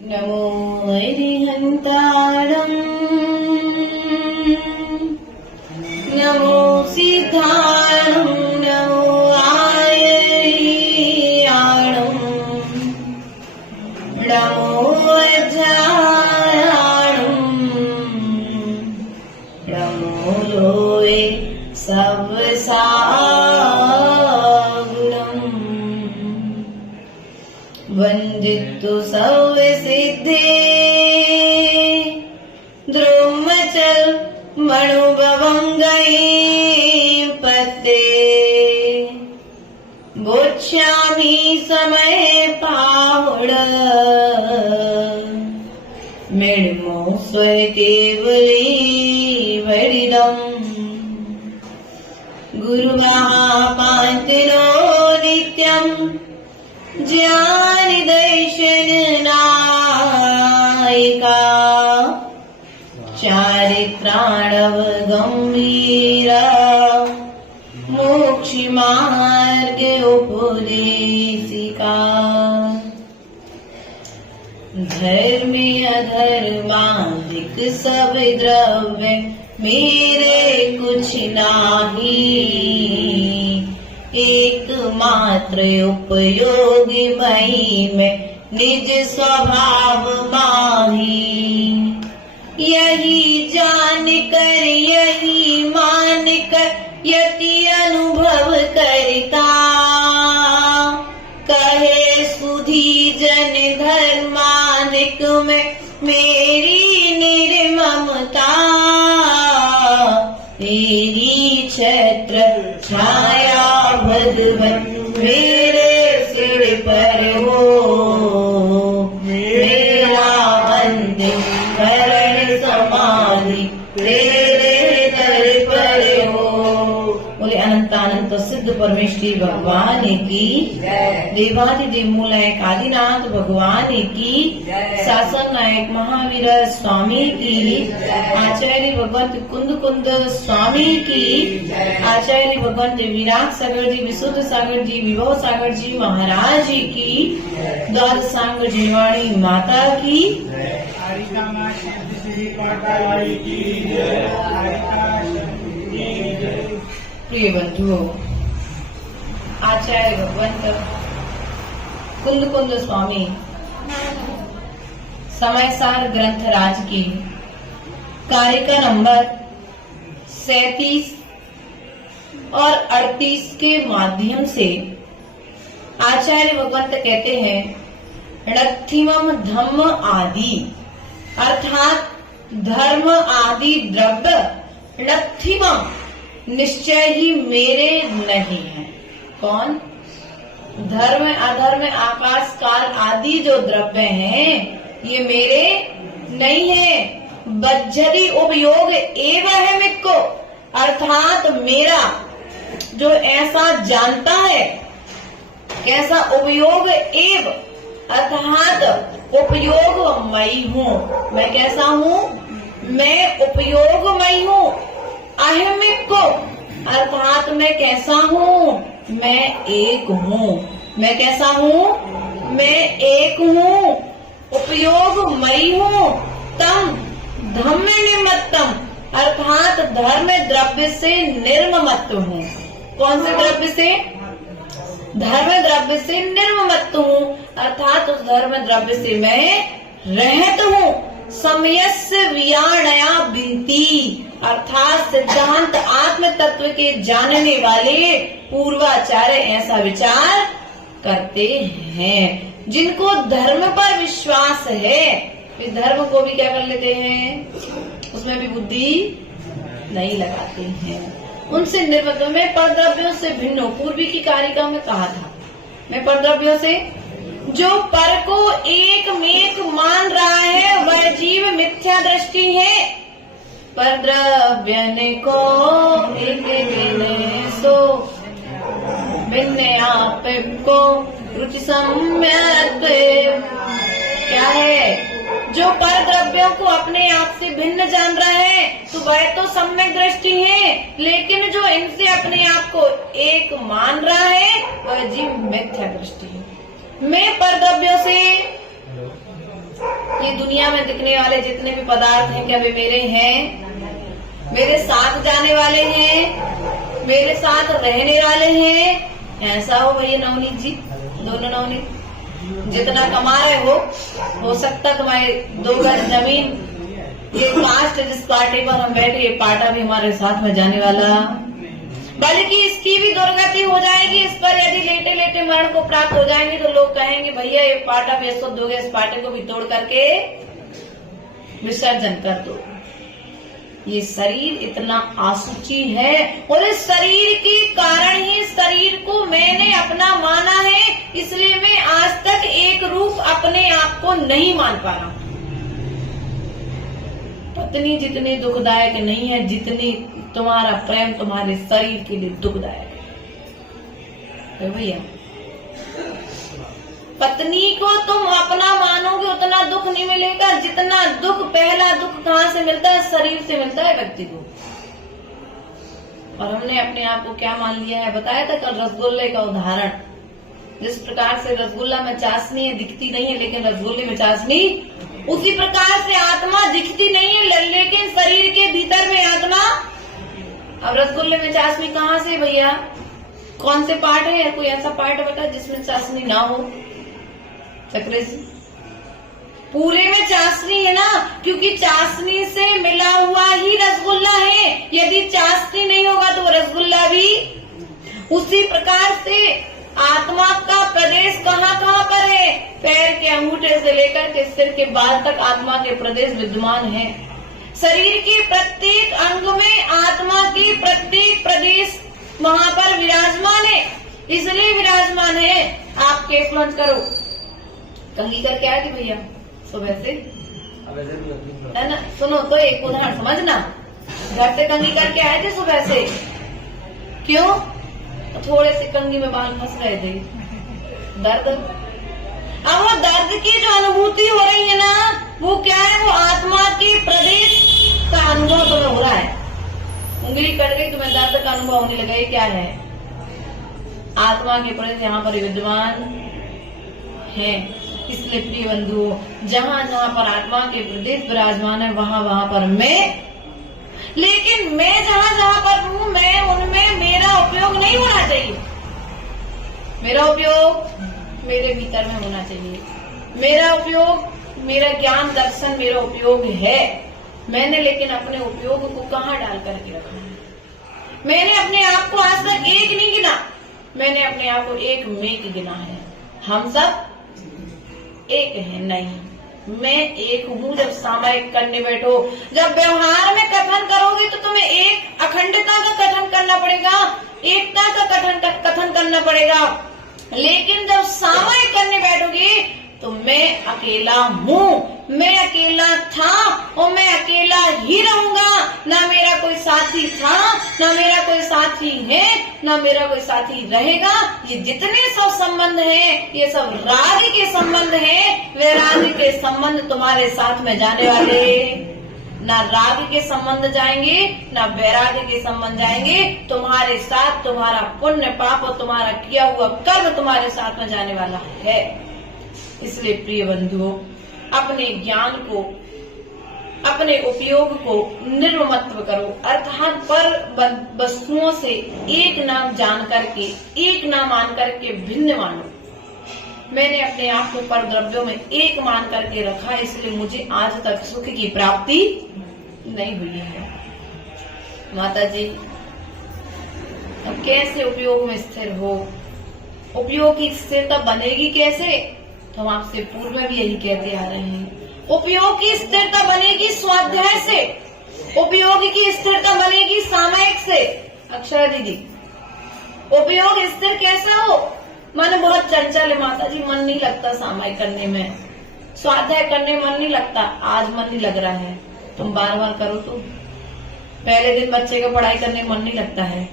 नमो अरिहन्ताणम् नमो सिद्धाणम् नमो आयर्याणम् नमो अजायाणम् नमो लोये सवसागुणम् वन्दितु सर्वसिद्धे द्रुमचल मणुभवङ्गै पते गोच्छामि समये पाहुड मेडमो स्वकेवली वडिदम् गुरुमहापान्तिनो नित्यम् ज्ञानि दर्शन नायिका चारित्राणव गंभीरा मोक्ष मार्ग उपदेशिका धर्म अधर्मादिक सब द्रव्य मेरे कुछ नाही एकमात्र उपयोगी मई में निज स्वभाव माही यही जान कर यही मान कर यति अनुभव करता कहे सुधी जन धर्मानिक में मेरी निर्ममता तेरी छत्र छाया भगवन मेरे सिर पर हो मेरा अंतिम करण समाधि तेरे दर पर हो। बोले अनंत अनंत सिद्ध परमेश्वरी भगवान की देवादिदेव मूलायक आदिनाथ भगवान की शासन नायक महावीर स्वामी की आचार्य भगवंत कुंद कुंद स्वामी की आचार्य भगवंत विराट सागर जी विशुद्ध सागर जी विभव सागर जी महाराज जी की द्वादश सांग जीवाणी माता की प्रिय बंधुओं आचार्य भगवंत कुंद कुंद स्वामी समयसार ग्रंथ राज की कारिका नंबर 37 और 38 के माध्यम से आचार्य भगवंत कहते हैं णत्थिमम धम्म आदि अर्थात धर्म आदि द्रव्य णत्थिमम निश्चय ही मेरे नहीं है। कौन? धर्म अधर्म आकाश काल आदि जो द्रव्य हैं ये मेरे नहीं है। बज्जरी उपयोग एव है मिक्को अर्थात मेरा जो ऐसा जानता है कैसा उपयोग एव अर्थात उपयोगमयी हूँ। मैं कैसा हूँ? मैं उपयोगमयी हूँ। अहमिक को अर्थात मैं कैसा हूँ? मैं एक हूँ। मैं कैसा हूँ? मैं एक हूँ। उपयोगमयी हूँ। तम धम्म निमित्तम अर्थात धर्म द्रव्य से निर्ममत हूँ। कौन से द्रव्य से? धर्म द्रव्य से निर्ममत हूँ अर्थात उस धर्म द्रव्य से मैं रहित हूँ। समयस्य वियाणया बिनती अर्थात सिद्धांत आत्म तत्व के जानने वाले पूर्वाचार्य ऐसा विचार करते हैं। जिनको धर्म पर विश्वास है वे धर्म को भी क्या कर लेते हैं? उसमें भी बुद्धि नहीं लगाते हैं। उनसे निर्मत मैं परद्रव्यों से भिन्न हूँ। पूर्वी की कारिका में कहा था मैं परद्रव्यों से जो पर को एक मेक मान रहा है वह जीव मिथ्या दृष्टि है। परद्रव्य को एक सो भिन्न आप को रुचि सम्यक क्या है? जो पर द्रव्यों को अपने आप से भिन्न जान रहा है तो वह तो सम्यक दृष्टि है, लेकिन जो इनसे अपने आप को एक मान रहा है वह जीव मिथ्या दृष्टि है। मैं पर द्रव्यों से ये दुनिया में दिखने वाले जितने भी पदार्थ हैं क्या वे मेरे हैं? मेरे साथ जाने वाले हैं, मेरे साथ रहने वाले हैं? ऐसा हो भैया नवनीत जी, दोनों नवनीत, जितना कमा रहे हो सकता तुम्हारे 2 गज जमीन, ये कास्ट जिस पार्टी पर हम बैठे, ये पार्टा भी हमारे साथ में जाने वाला, बल्कि इसकी भी दुर्गति हो जाएगी। इस पर यदि लेटे लेटे मरण को प्राप्त हो जाएंगे तो लोग कहेंगे भैया ये पार्टा भी अशुद्ध हो गया, इस पार्टे को भी तोड़ करके विसर्जन कर दो। ये शरीर इतना आसुची है और इस शरीर के कारण ही शरीर को मैंने अपना माना है, इसलिए मैं आज तक एक रूप अपने आप को नहीं मान पा रहा हूं। पत्नी जितनी दुखदायक नहीं है जितनी तुम्हारा प्रेम तुम्हारे शरीर के लिए दुखदायक है। तो भैया पत्नी को तुम अपना मानोगे उतना दुख नहीं मिलेगा जितना दुख, पहला दुख कहाँ से मिलता है? शरीर से मिलता है व्यक्ति को। और हमने अपने आप को क्या मान लिया है? बताया था कल रसगुल्ले का उदाहरण, जिस प्रकार से रसगुल्ला में चाशनी है, दिखती नहीं है लेकिन रसगुल्ले में चाशनी, उसी प्रकार से आत्मा दिखती नहीं है लेकिन शरीर के भीतर में आत्मा। अब रसगुल्ले में चाशनी कहाँ से भैया? कौन से पार्ट है? कोई ऐसा पार्ट बता जिसमें चाशनी ना हो? चक्रे जी, पूरे में चाशनी है ना, क्योंकि चाशनी से मिला हुआ ही रसगुल्ला है। यदि चाशनी नहीं होगा तो रसगुल्ला भी। उसी प्रकार से आत्मा का प्रदेश कहाँ कहाँ पर है? पैर के अंगूठे से लेकर के सिर के बाल तक आत्मा के प्रदेश विद्यमान है। शरीर के प्रत्येक अंग में आत्मा की प्रत्येक प्रदेश वहाँ पर विराजमान है, इसलिए विराजमान है। आप केस लॉन्च करो, कंघी करके आए थे भैया सुबह से, है ना? सुनो तो एक उदाहरण समझना, घर से कंघी करके आए थे सुबह से, क्यों? तो थोड़े से कंघी में बाल फंस रहे थे, दर्द। अब वो दर्द की जो अनुभूति हो रही है ना, वो क्या है? वो आत्मा के प्रदेश का अनुभव तुम्हें हो रहा है। उंगली कट गई तुम्हें दर्द का अनुभव होने लगा, ये क्या है? आत्मा के प्रदेश यहाँ पर विद्यमान है। इसलिए प्रिय बंधुओं, जहाँ जहाँ पर आत्मा के प्रदेश विराजमान है वहाँ वहाँ पर मैं, लेकिन मैं जहाँ जहाँ पर हूँ मैं उनमें मेरा उपयोग नहीं होना चाहिए। मेरा उपयोग मेरे भीतर में होना चाहिए। मेरा उपयोग, मेरा ज्ञान दर्शन मेरा उपयोग है। मैंने लेकिन अपने उपयोग को कहाँ डाल करके रखा है? मैंने अपने आप को आज तक एक नहीं गिना, मैंने अपने आप को एक मेक गिना है। हम सब एक है नहीं, मैं एक हूँ। जब सामायिक करने बैठो, जब व्यवहार में कथन करोगे तो तुम्हें एक अखंडता का कथन करना पड़ेगा, एकता का कथन करना पड़ेगा। लेकिन जब सामायिक करने बैठोगे तो मैं अकेला हूँ, मैं अकेला था और मैं अकेला ही रहूंगा। ना मेरा कोई साथी था, ना मेरा कोई साथी है, ना मेरा कोई साथी रहेगा। ये जितने सब संबंध हैं, ये सब राग के संबंध हैं। वैराग के संबंध तुम्हारे साथ में जाने वाले, ना राग के संबंध जाएंगे ना वैराग के संबंध जाएंगे। तुम्हारे साथ तुम्हारा पुण्य पाप और तुम्हारा किया हुआ कर्म तुम्हारे साथ में जाने वाला है। इसलिए प्रिय बंधुओं, अपने ज्ञान को, अपने उपयोग को निर्ममत्व करो, अर्थात पर वस्तुओं से एक नाम जान करके, एक नाम मान करके भिन्न मानो। मैंने अपने आप को पर द्रव्यों में एक मान करके रखा, इसलिए मुझे आज तक सुख की प्राप्ति नहीं हुई है। माता जी, अब कैसे उपयोग में स्थिर हो? उपयोग की स्थिरता बनेगी कैसे? तो हम आपसे पूर्व में भी यही कहते आ रहे हैं। उपयोग की स्थिरता बनेगी स्वाध्याय से, उपयोग की स्थिरता बनेगी सामायिक से। अक्षरा दीदी, उपयोग स्थिर कैसे हो? मन बहुत चंचल है माता जी, मन नहीं लगता सामायिक करने में, स्वाध्याय करने में मन नहीं लगता। आज मन नहीं लग रहा है, तुम बार बार करो तो। पहले दिन बच्चे को पढ़ाई करने में मन नहीं लगता है,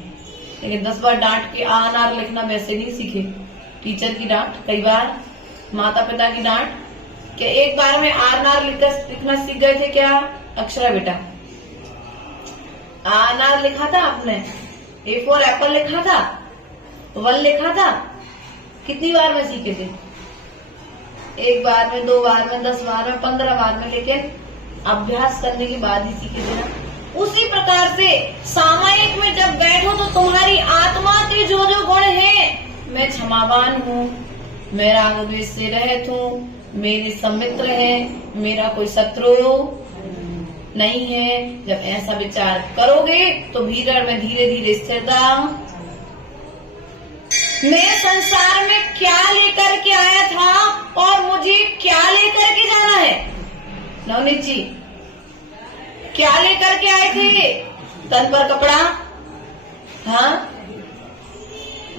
लेकिन 10 बार डांट के आ नार लिखना वैसे नहीं सीखे। टीचर की डांट, कई बार माता पिता की डांट, क्या एक बार में आर नार लिखना सीख गए थे क्या? अक्षरा बेटा, आ नार लिखा था आपने, ए फॉर एप्पल लिखा था, 1 लिखा था, कितनी बार में सीखे थे? 1 बार में, 2 बार में, 10 बार में, 15 बार में, लेकिन अभ्यास करने के बाद ही सीखेंगे ना। उसी प्रकार से सामायिक में जब बैठो तो तुम्हारी आत्मा के जो जो गुण हैं, मैं क्षमावान हूँ, मैं राग द्वेष से रहित हूँ, मेरे समित्र है, मेरा कोई शत्रु नहीं है, जब ऐसा विचार करोगे तो भीतर में धीरे धीरे स्थिरता। मैं संसार में क्या लेकर के आया था और मुझे क्या लेकर के जाना है? नवनीत जी, क्या लेकर के आए थे? तन पर कपड़ा? हाँ,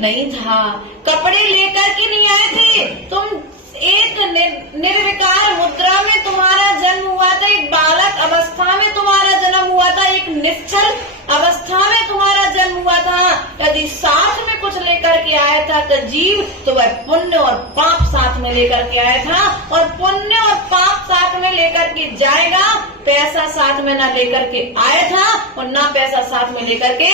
नहीं था। कपड़े लेकर के नहीं आए थे। तुम एक निर्विकार मुद्रा में तुम्हारा जन्म हुआ था, एक बालक अवस्था में तुम्हारा जन्म हुआ था, एक निश्चल अवस्था में तुम्हारा जन्म हुआ था। यदि साथ में कुछ लेकर के आया था तो जीव, तो वह पुण्य और पाप साथ में लेकर के आया था, और पुण्य और पाप साथ में लेकर के जाएगा। पैसा साथ में ना लेकर के आया था और ना पैसा साथ में लेकर के,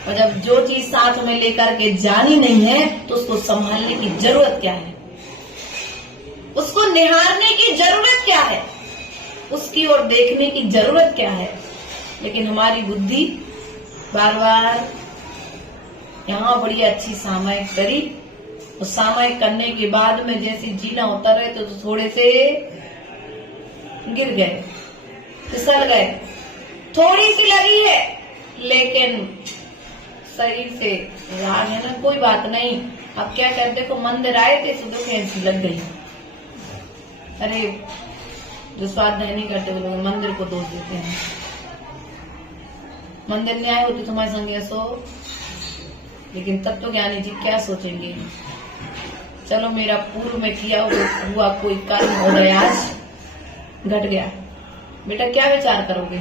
और जब जो चीज साथ में लेकर के जानी नहीं है तो उसको संभालने की जरूरत क्या है? उसको निहारने की जरूरत क्या है? उसकी ओर देखने की जरूरत क्या है? लेकिन हमारी बुद्धि बार बार यहाँ बड़ी अच्छी सामायिक करी, और सामायिक करने के बाद में जैसे जीना उतर रहे तो थोड़े से गिर गए, फिसल गए, थोड़ी सी लगी है, लेकिन शरीर से राग है ना, कोई बात नहीं। अब क्या कर, देखो मंदिर आए थे तो दुख ऐसी लग गई। अरे जो स्वाध्याय नहीं करते वो लोग मंदिर को दोष देते हैं। मंदिर नहीं आए होते तुम्हारे संग ऐसो, लेकिन तत्वज्ञानी जी क्या सोचेंगे? चलो मेरा पूर्व में किया हुआ कोई कर्म और आज घट गया, बेटा क्या विचार करोगे?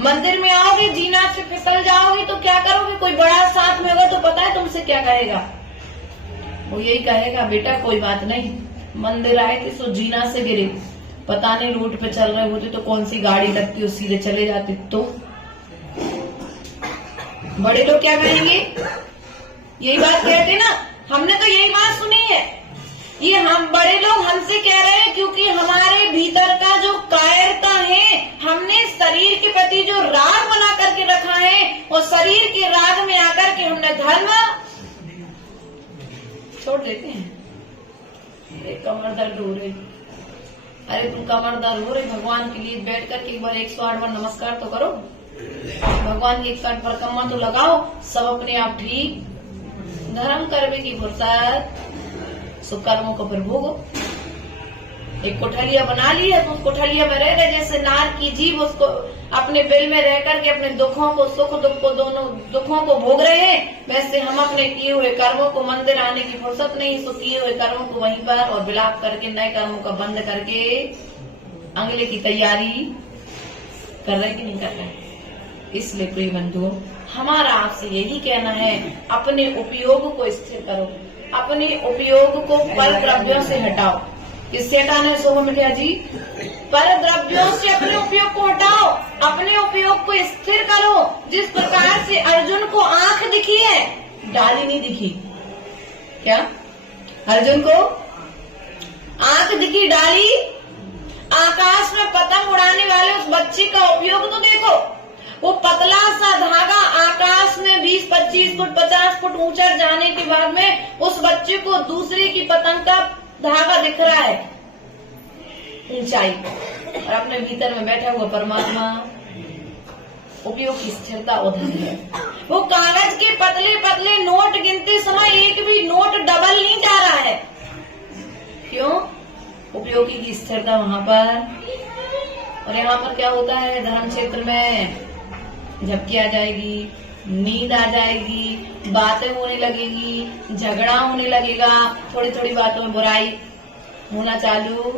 मंदिर में आओगे, जीना से फिसल जाओगे तो क्या करोगे? कोई बड़ा साथ में होगा तो पता है तुमसे क्या कहेगा? वो यही कहेगा, बेटा कोई बात नहीं, मंदिर आए थे सो जीना से गिरे, पता नहीं रोड पे चल रहे होते तो कौन सी गाड़ी लगती, उस सीधे चले जाते तो। बड़े लोग क्या कहेंगे? यही बात कहते ना, हमने तो यही बात सुनी है। ये हम बड़े लोग हमसे कह रहे हैं क्योंकि हमारे भीतर का जो कायरता है, हमने शरीर के प्रति जो राग बना करके रखा है, और शरीर के राग में आकर के हमने धर्म छोड़ देते हैं। अरे कमर दर्द हो रही, अरे तुम कमर दर्द हो रही, भगवान के लिए बैठ करके एक बार 108 बार नमस्कार तो करो, भगवान की 108 बार कमर तो लगाओ, सब अपने आप ठीक। धर्म करने की फुर्सत, सुकर्मों को फिर भोगो। एक कोठलिया बना ली है तो उस कोठलिया में रह गए, जैसे नार की जीव उसको अपने बिल में रह करके अपने दुखों को, सुख दुख को, दोनों दुखों को भोग रहे हैं, वैसे हम अपने किए हुए कर्मों को, मंदिर आने की फुर्सत नहीं, तो किए हुए कर्मों को वहीं पर और विलाप करके नए कर्मों का बंद करके अगले की तैयारी कर रहे कि नहीं कर रहे? इसलिए प्रिय बंधुओं, हमारा आपसे यही कहना है, अपने उपयोग को स्थिर करो, अपने उपयोग को पर द्रव्यों से हटाओ। किससे हटाना है शोभा मिठिया जी? पर द्रव्यों से अपने उपयोग को हटाओ, अपने उपयोग को स्थिर करो। जिस प्रकार से अर्जुन को आंख दिखी है, डाली नहीं दिखी। क्या अर्जुन को आंख दिखी, डाली? आकाश में पतंग उड़ाने वाले उस बच्चे का उपयोग तो देखो, वो पतला सा धागा आकाश में 20-25 फुट 50 फुट ऊंचा जाने के बाद में उस बच्चे को दूसरे की पतंग का धागा दिख रहा है ऊंचाई, और अपने भीतर में बैठा हुआ परमात्मा। उपयोग की स्थिरता उधर है। वो कागज के पतले पतले नोट गिनते समय एक भी नोट डबल नहीं जा रहा है। क्यों? उपयोगी की स्थिरता वहां पर। और यहाँ पर क्या होता है, धर्म क्षेत्र में झपकी आ जाएगी, नींद आ जाएगी, बातें होने लगेगी, झगड़ा होने लगेगा, थोड़ी थोड़ी बातों में बुराई होना चालू,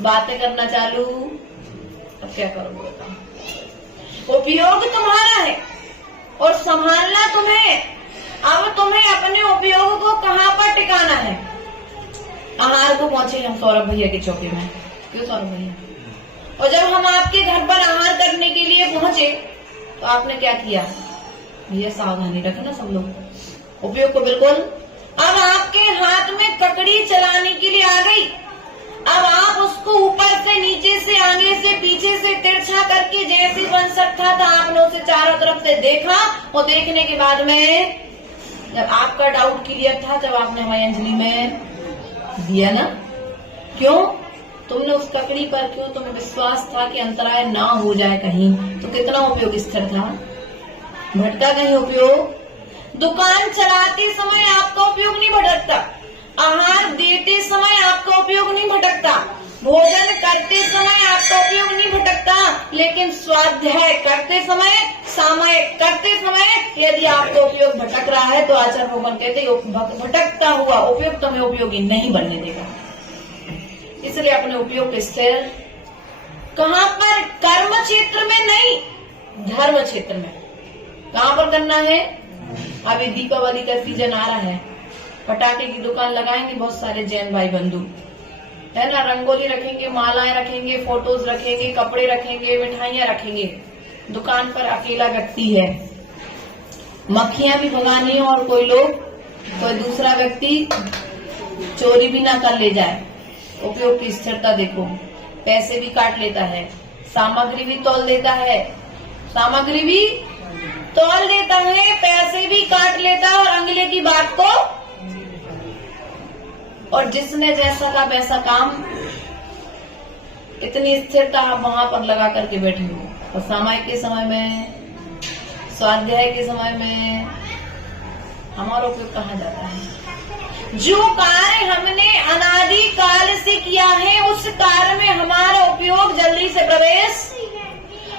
बातें करना चालू। अब क्या करोगे बताओ? उपयोग तुम्हारा है और संभालना तुम्हें। अब तुम्हें अपने उपयोग को कहाँ पर टिकाना है? आहार को पहुंचे हम सौरभ भैया के चौके में। क्यों सौरभ भैया? और जब हम आपके घर पर आहार करने के लिए पहुंचे तो आपने क्या किया? भैया सावधानी रखना सब लोग, उपयोग को बिल्कुल अब आपके हाथ में ककड़ी चलाने के लिए आ गई। अब आप उसको ऊपर से, नीचे से, आगे से, पीछे से तिरछा करके जैसे बन सकता था आपने उसे चारों तरफ से देखा, और देखने के बाद में जब आपका डाउट क्लियर था, जब आपने हमारी अंजलि में दिया ना, क्यों? तुमने उस ककड़ी पर, क्यों? तुम्हें विश्वास था कि अंतराय ना हो जाए कहीं, तो कितना उपयोग स्थिर था, भटका कहीं उपयोग? दुकान चलाते समय आपका उपयोग नहीं भटकता, आहार देते समय आपका उपयोग नहीं भटकता, भोजन करते समय आपका उपयोग नहीं भटकता, लेकिन स्वाध्याय करते समय, सामायिक करते समय यदि आपका उपयोग भटक रहा है तो आचार्य भगवान कहते भटकता हुआ उपयोग तुम्हें उपयोगी नहीं बनने देगा। इसलिए अपने उपयोग के स्थिर कहाँ पर? कर्म क्षेत्र में नहीं, धर्म क्षेत्र में। कहाँ पर करना है? अभी दीपावली का सीजन आ रहा है, पटाखे की दुकान लगाएंगे बहुत सारे जैन भाई बंधु, है ना, रंगोली रखेंगे, मालाएं रखेंगे, फोटोज रखेंगे, कपड़े रखेंगे, मिठाइयां रखेंगे। दुकान पर अकेला व्यक्ति है, मक्खियां भी भगानी है, और कोई लोग, कोई दूसरा व्यक्ति चोरी भी ना कर ले जाए। उपयोग की स्थिरता देखो, पैसे भी काट लेता है, सामग्री भी तौल देता है, सामग्री भी तौल देता है, पैसे भी काट लेता है, और अगले की बात को, और जिसने जैसा का वैसा काम, इतनी स्थिरता आप वहां पर लगा करके बैठे हो। और सामायिक के समय में, स्वाध्याय के समय में हमारा उपयोग कहाँ जाता है? जो कार्य हमने अनादि काल से किया है उस कार्य में हमारा उपयोग जल्दी से प्रवेश,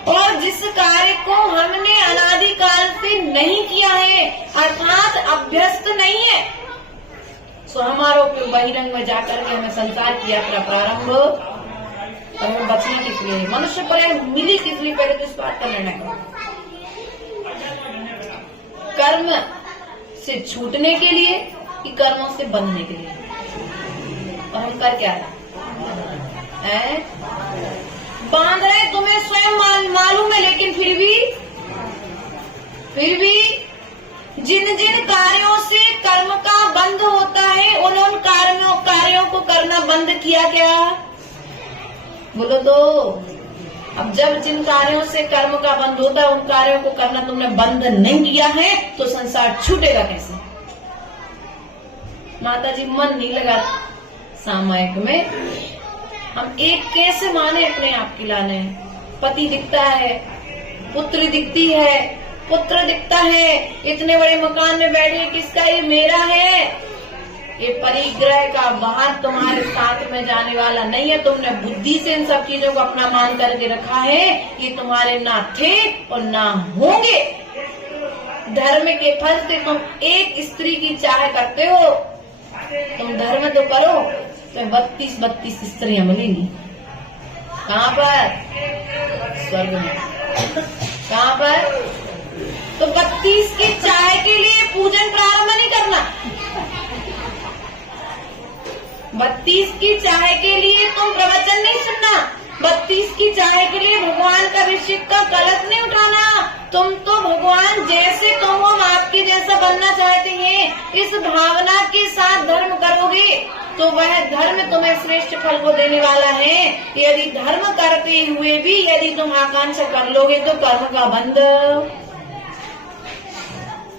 और जिस कार्य को हमने अनादि काल से नहीं किया है अर्थात अभ्यस्त नहीं है, सो हमारा उपयोग बहिरंग में जाकर के हमें संसार की यात्रा प्रारंभ, और हमें बचने किस लिए, मनुष्य पर मिली किस लिए, पहले तो इस बात का निर्णय करो। कर्म से छूटने के लिए कि कर्मों से बंधने के लिए? और हम कर क्या रहे हैं? बांध रहे, तुम्हें स्वयं मालूम है, लेकिन फिर भी जिन जिन कार्यों से कर्म का बंध होता है उन कार्यों को करना बंद किया क्या? बोलो तो। अब जब जिन कार्यों से कर्म का बंध होता है उन कार्यों को करना तुमने बंद नहीं किया है तो संसार छूटेगा कैसे? माता जी मन नहीं लगा सामायिक में, हम एक कैसे माने अपने आप की लाने? पति दिखता है, पुत्री दिखती है, पुत्र दिखता है, इतने बड़े मकान में बैठे, किसका? ये मेरा है। ये परिग्रह का बाहर तुम्हारे साथ में जाने वाला नहीं है। तुमने बुद्धि से इन सब चीजों को अपना मान करके रखा है, ये तुम्हारे ना थे और ना होंगे। धर्म के फल से तुम एक स्त्री की चाह करते हो, तुम धर्म तो करो तो 32 स्त्रियां मिलेंगी। कहाँ पर? स्वर्ग में। कहाँ पर? तो 32 की चाय के लिए पूजन प्रारंभ नहीं करना, 32 की चाय के लिए तुम प्रवचन नहीं सुनना, 32 की चाय के लिए भगवान का अभिषेक का कलश नहीं उठाना। तुम तो भगवान जैसे तुम हो, आपके जैसा बनना चाहते हैं, इस भावना के साथ धर्म करोगे तो वह धर्म तुम्हें श्रेष्ठ फल को देने वाला है। यदि धर्म करते हुए भी यदि तुम आकांक्षा कर लोगे तो कर्म का बंध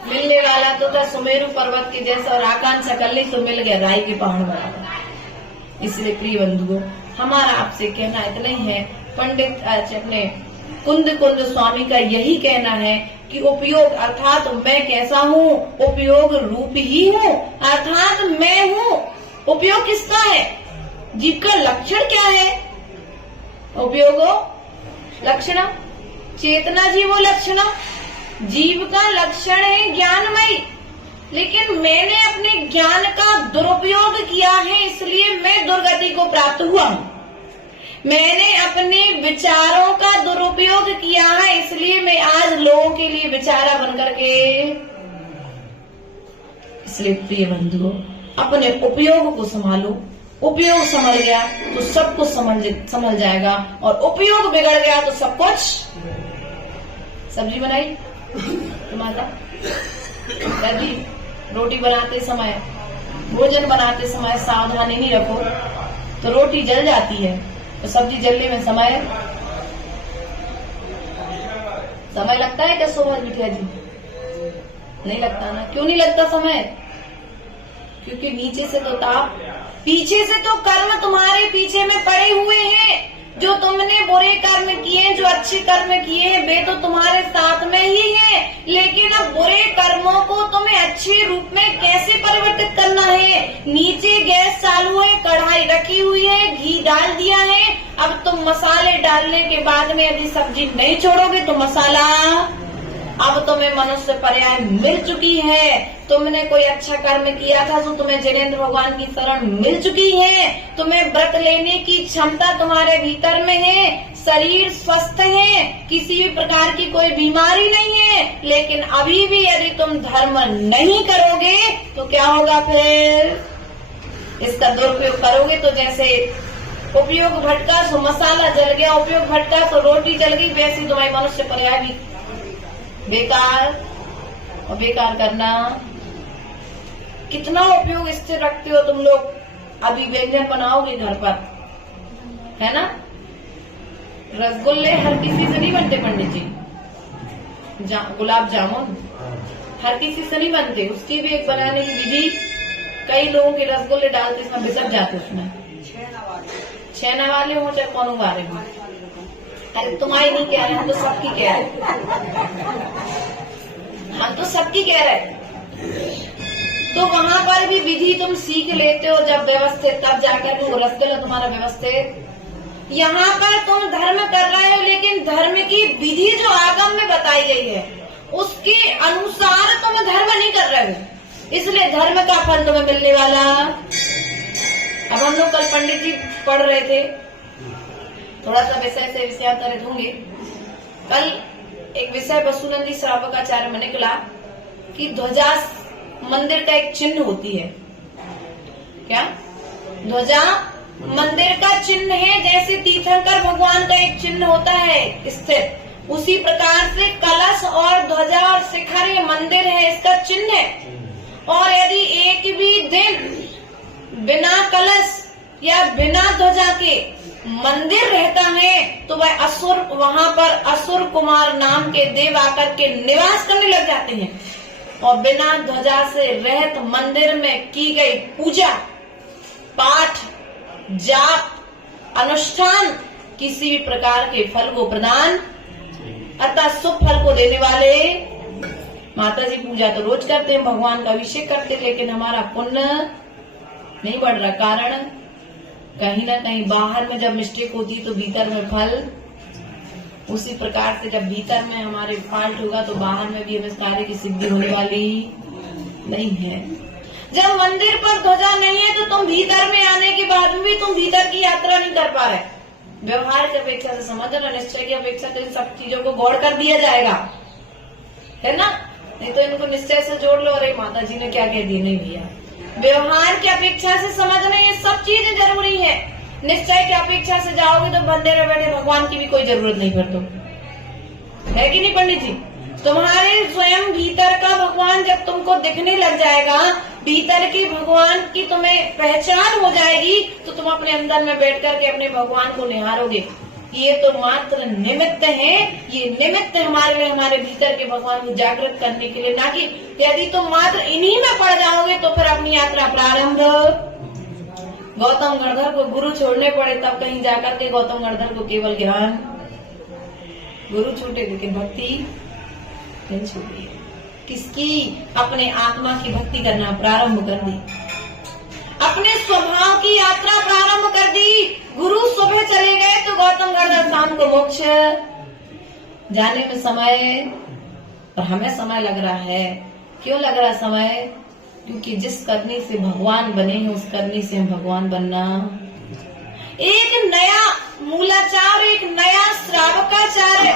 मिलने वाला तो था सुमेरु पर्वत के जैसा, और आकांक्षा कर ली तो मिल गया राई के पहाड़ बराबर। इसलिए प्रिय बंधुओं, हमारा आपसे कहना इतना ही है, पंडित अपने कुंद स्वामी का यही कहना है कि उपयोग अर्थात मैं कैसा हूँ, उपयोग रूप ही हूँ, अर्थात मैं हूँ। उपयोग किसका है? जीव का लक्षण क्या है? उपयोगो लक्षण, चेतना जीवो लक्षण। जीव का लक्षण है ज्ञानमयी, लेकिन मैंने अपने ज्ञान का दुरुपयोग किया है, इसलिए मैं दुर्गति को प्राप्त हुआ हूँ। मैंने अपने विचारों का दुरुपयोग किया है, इसलिए मैं आज लोगों के लिए विचारा बनकर के। इसलिए प्रिय बंधुओं, अपने उपयोग को संभालो। उपयोग संभल गया तो सब कुछ संभल जाएगा, और उपयोग बिगड़ गया तो सब कुछ। सब्जी बनाई तो माता दादी रोटी बनाते समय भोजन बनाते समय सावधानी नहीं रखो तो रोटी जल जाती है, तो सब्जी जलने में समय लगता है क्या सोमवार बिटिया जी? नहीं लगता ना। क्यों नहीं लगता समय? क्योंकि नीचे से तो ताप, पीछे से तो कर्म तुम्हारे पीछे में पड़े हुए हैं। जो तुमने बुरे कर्म किए, जो अच्छे कर्म किए, वे तो तुम्हारे साथ में ही है। लेकिन अब बुरे कर्मों को तुम्हें अच्छे रूप में कैसे परिवर्तित करना है? नीचे गैस चालू है, कढ़ाई रखी हुई है, घी डाल दिया है। अब तुम मसाले डालने के बाद में यदि सब्जी नहीं छोड़ोगे तो मसाला, अब तुम्हें मनुष्य पर्याय मिल चुकी है। तुमने कोई अच्छा कर्म किया था तो तुम्हें जिनेंद्र भगवान की शरण मिल चुकी है। तुम्हें व्रत लेने की क्षमता तुम्हारे भीतर में है, शरीर स्वस्थ है, किसी भी प्रकार की कोई बीमारी नहीं है। लेकिन अभी भी यदि तुम धर्म नहीं करोगे तो क्या होगा? फिर इसका दुरुपयोग करोगे तो जैसे उपयोग भटका तो मसाला जल गया, उपयोग भटका तो रोटी जल गई, वैसे तुम्हारी मनुष्य पर्याय भी बेकार। और बेकार करना कितना उपयोग स्थिर रखते हो तुम लोग? अभी व्यंजन बनाओगे घर पर, है ना? रसगुल्ले हर किसी से नहीं बनते पंडित जी, गुलाब जामुन हर किसी से नहीं बनते, उसकी भी एक बनाने की विधि। कई लोगों के रसगुल्ले डालते इसमें बिसक जाते, उसमें छेना वाले हो चाहे कौन वाले हो। अरे तुम्हारी नहीं कह रहे, हम तो सबकी कह रहे, हम तो सबकी कह रहे। तो वहां पर भी विधि तुम सीख लेते हो जब व्यवस्थित, तब जाकर वो रसगुल्ला तुम्हारा व्यवस्थित। यहाँ पर तुम धर्म कर रहे हो, लेकिन धर्म की विधि जो आगम में बताई गई है उसके अनुसार तुम धर्म नहीं कर रहे हो, इसलिए धर्म का फल तुम्हें मिलने वाला। अब हम लोग कल पंडित जी पढ़ रहे थे, थोड़ा सा विषय से विषयांतरित होंगे। कल एक विषय वसुनंदी श्रावकाचार्य में निकला कि ध्वजा मंदिर का एक चिन्ह होती है। क्या ध्वजा मंदिर का चिन्ह है? जैसे तीर्थंकर भगवान का एक चिन्ह होता है स्थित, उसी प्रकार से कलश और ध्वजा और शिखर ये मंदिर है, इसका चिन्ह है। और यदि एक भी दिन बिना कलश या बिना ध्वजा के मंदिर रहता है तो वह असुर, वहां पर असुर कुमार नाम के देव आकर के निवास करने लग जाते हैं। और बिना ध्वजा से रहित मंदिर में की गई पूजा पाठ जाप अनुष्ठान किसी भी प्रकार के फल को प्रदान, अतः शुभ फल को देने वाले। माता जी पूजा तो रोज करते हैं, भगवान का अभिषेक करते, लेकिन हमारा पुण्य नहीं बढ़ रहा। कारण कहीं ना कहीं बाहर में जब मिस्टेक होती तो भीतर में फल, उसी प्रकार से जब भीतर में हमारे फॉल्ट होगा तो बाहर में भी हमें कार्य की सिद्धि होने वाली नहीं है। जब मंदिर पर ध्वजा नहीं है तो तुम भीतर में आने के बाद भी तुम भीतर की यात्रा नहीं कर पा रहे। व्यवहार की अपेक्षा से समझना, निश्चय की अपेक्षा तो इन सब चीजों को गौर कर दिया जाएगा, है ना? नहीं तो इनको निश्चय से जोड़ लो, अरे माता जी ने क्या कह दिया। नहीं भैया, व्यवहार की अपेक्षा से समझना ये सब चीजें जरूरी है। निश्चय की अपेक्षा से जाओगे तो मंदिर में बैठे भगवान की भी कोई जरूरत नहीं फिर तो, है कि नहीं पंडित जी? तुम्हारे स्वयं भीतर का भगवान जब तुमको दिखने लग जाएगा, भीतर की भगवान की तुम्हें पहचान हो जाएगी, तो तुम अपने अंदर में बैठ करके अपने भगवान को निहारोगे। ये तो मात्र निमित्त है, ये निमित्त हमारे लिए, हमारे भीतर के भगवान को जागृत करने के लिए, ना कि यदि तुम मात्र इन्हीं में पड़ जाओगे तो फिर अपनी यात्रा प्रारंभ। गौतम गणधर को गुरु छोड़ने पड़े तब कहीं जाकर के गौतम गणधर को केवल ज्ञान, गुरु छूटे लेकिन भक्ति नहीं छूटी। किसकी? अपने आत्मा की भक्ति करना प्रारंभ कर दी, अपने स्वभाव की यात्रा प्रारंभ कर दी। गुरु सुबह चले गए तो गौतम गणधर शाम को मोक्ष जाने में समय, और हमें समय लग रहा है। क्यों लग रहा समय? क्योंकि जिस करनी से भगवान बने हैं उस करनी से हम भगवान बनना। एक नया मूलाचार, एक नया श्रावकाचार्य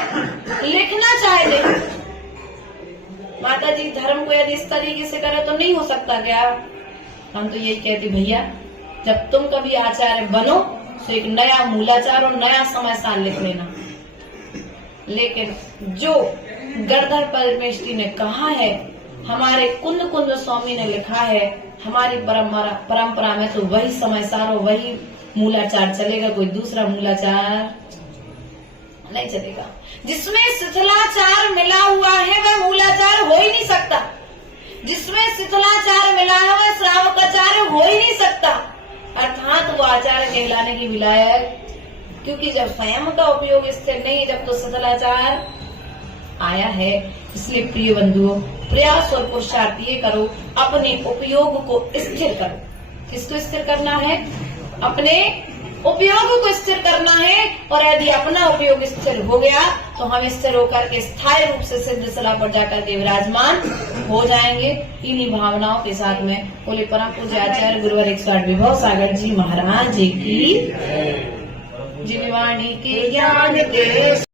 लिखना चाहते। माता जी धर्म को यदि इस तरीके से करे तो नहीं हो सकता क्या? हम तो यही कहते भैया, जब तुम कभी आचार्य बनो तो एक नया मूलाचार और नया समय साल लिख लेना। लेकिन जो गणधर परमेष्ठी ने कहा है, हमारे कुंद कुंद स्वामी ने लिखा है, हमारी परंपरा में तो वही समय सारो वही मूलाचार चलेगा, कोई दूसरा मूलाचार नहीं चलेगा। जिसमें शिथिलाचार मिला हुआ है वह मूलाचार हो ही नहीं सकता, जिसमें शिथिलाचार मिला है वह श्रावकाचार हो ही नहीं सकता, अर्थात वो आचार्य कहलाने की विलायक, क्योंकि जब स्वयं का उपयोग स्थिर नहीं है, जब तो शिथिलाचार आया है। इसलिए प्रिय बंधुओं, प्रयास और पुरुषार्थ ये करो, अपने उपयोग को स्थिर करो। किसको स्थिर करना है? अपने उपयोग को स्थिर करना है। और यदि अपना उपयोग स्थिर हो गया तो हम स्थिर होकर के स्थायी रूप से सिद्ध शिला पर जाकर के विराजमान हो जाएंगे। इन्हीं भावनाओं के साथ में बोले परम पूज्य आचार्य गुरुवर 108 विभव सागर जी महाराज जी की जीववाणी के ज्ञान के